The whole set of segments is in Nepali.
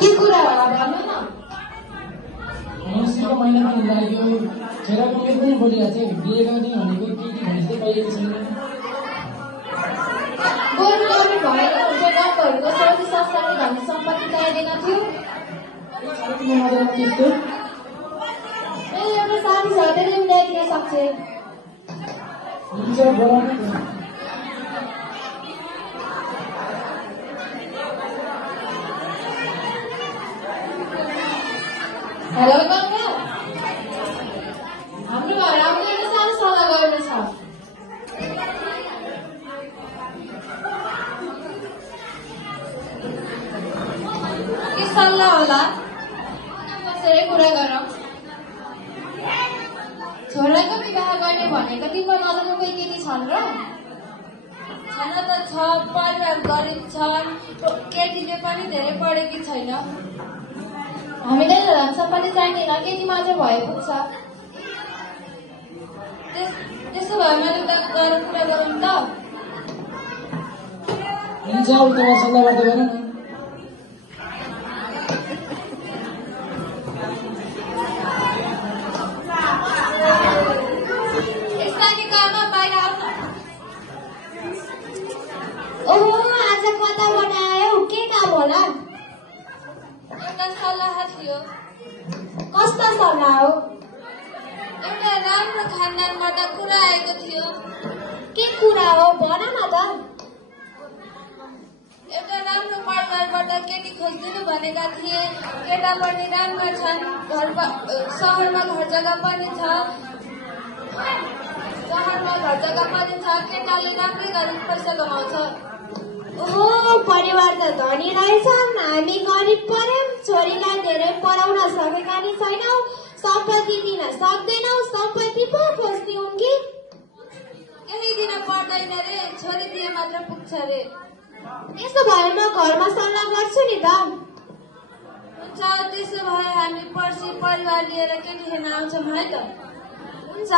के कुरा होला भन्नु न। मौसीको महिना पनि लाग्यो, छोराको मेरो पनि बोलिरहेको छ, बिहे गर्ने भनेको केटी भनेको पाइएको छैन। गोरु गर्नु भएन हुन्छ, डक्टरहरूको सौदी संस्थाले धन सम्पत्ति चाहिँदैन थियो। एउटा साथी छ, त्यसले ल्याइदिन सक्छ। हुन्छ, बोलाउनु। हेलो गङ्गा, हाम्रो घर आउने एउटा सानो सल्लाह गर्नु छ। के सल्लाह होला? बसेर कुरा गरौँ। छोराको विवाह गर्ने भनेको तिम्रो नजरमा कोही केटी छन् र? छन त छ, परिवार गरिब छन्, केटीले पनि धेरै पढेकी छैन। हामीले त धन सम्पत्ति चाहिँदैन, केटी मात्र भए पुग्छ। त्यसो भए मैले गएर कुरा गरौँ त। हुन्छ, उता सल्लाह गर्दै गरौँ न। ओहो, आज कताबाट आयो? के काम होला? एउटा सल्लाह थियो। कस्तो सल्लाह हो? एउटा राम्रो खानदानबाट कुरा आएको थियो। के कुरा हो भन न त। एउटा राम्रो परिवारबाट केटी खोजिदिनु भनेका थिए। केटा पनि राम्रा छन्, सहरमा घर जग्गा पनि छ। केटाले राम्रै गरी पैसा कमाउँछ। ओहो, परिवार त धनी रहेछ, हामी गरिब पर्यौं। छोरीलाई धेरै पढाउन सकेका नि छैनौ, सम्पत्ति दिन सक्दैनौ, सम्पत्ति पो खोज्ने हुन् कि? केही दिन पर्दैन रे, छोरी दिए मात्र पुग्छ रे। त्यसो भए म घरमा सल्लाह गर्छु नि त। हुन्छ, त्यसो भए हामी पर्सि परिवार लिएर केटी हेर्न आउँछौँ है त। हुन्छ।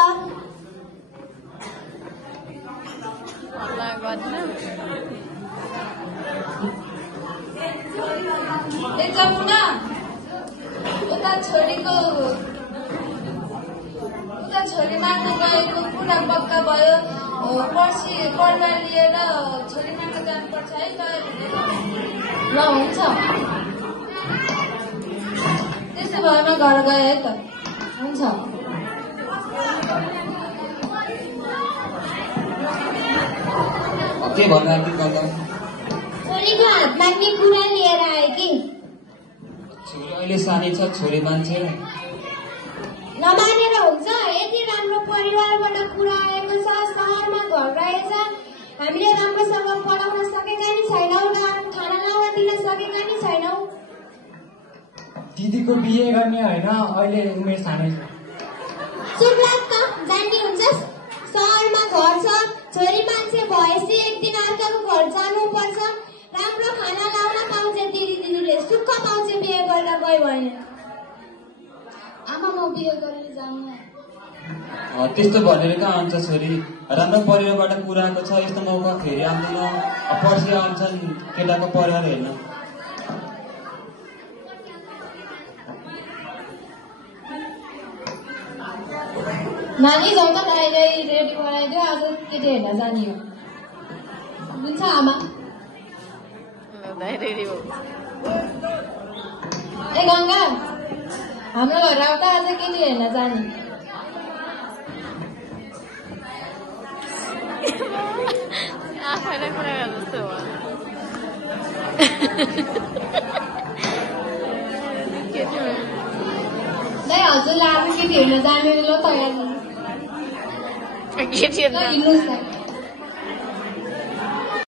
जमुना, उता छोरी माग्न गएको कुरा पक्का भयो। पर्सि परिवार लिएर छोरी माग्न जानुपर्छ है। ल हुन्छ, त्यसो भए म घर गएँ है त। हुन्छ। के भन्दा गङ्गा? छोरीको हात माग्ने कुरा लिएर आए कि? छोरी अहिले सानै छ, छोरी मान्छे नमानेर हुन्छ। यति राम्रो परिवारबाट कुरा आएको छ, सहरमा घर रहेछ, हामीले राम्रोसँग पढाउन सकेका नि छैनौ, खाना लाउन दिन सकेका नि छैनौ। दिदीको बिहे गर्ने होइन, अहिले उमेर सानै छ। चुप लाग त, जान्ने हुन्छस्? सहरमा घर छ, छोरी मान्छे भएपछि एक दिन अर्काको घर जानुपर्छ। राम्रो खाना लाउन पाउँछ दिदीले, सुख पाउँछ बिहे गरेर गयो भने। आमा, म बिहे गरेर जानु। त्यस्तो भनेर कहाँ आउँछ छोरी? राम्रो परिवारबाट कुरा आएको छ, यस्तो मौका फेरि आउँदैन। पर्सि आउँछन् केटाको परिवार हेर्न। नानी जाउँ त, अहिले रेडी बनाइदियो, आज केटी हेर्न जाने हो। हुन्छ आमा। ए गङ्गा, हाम्रो घर आऊ त, आज केटी हेर्न जाने। आफैलाई कुरा गर्नु जस्तो हो। हजुरलाई आज केटी हेर्न जाने ल, तयार केटी हिँड्नुहोस् न।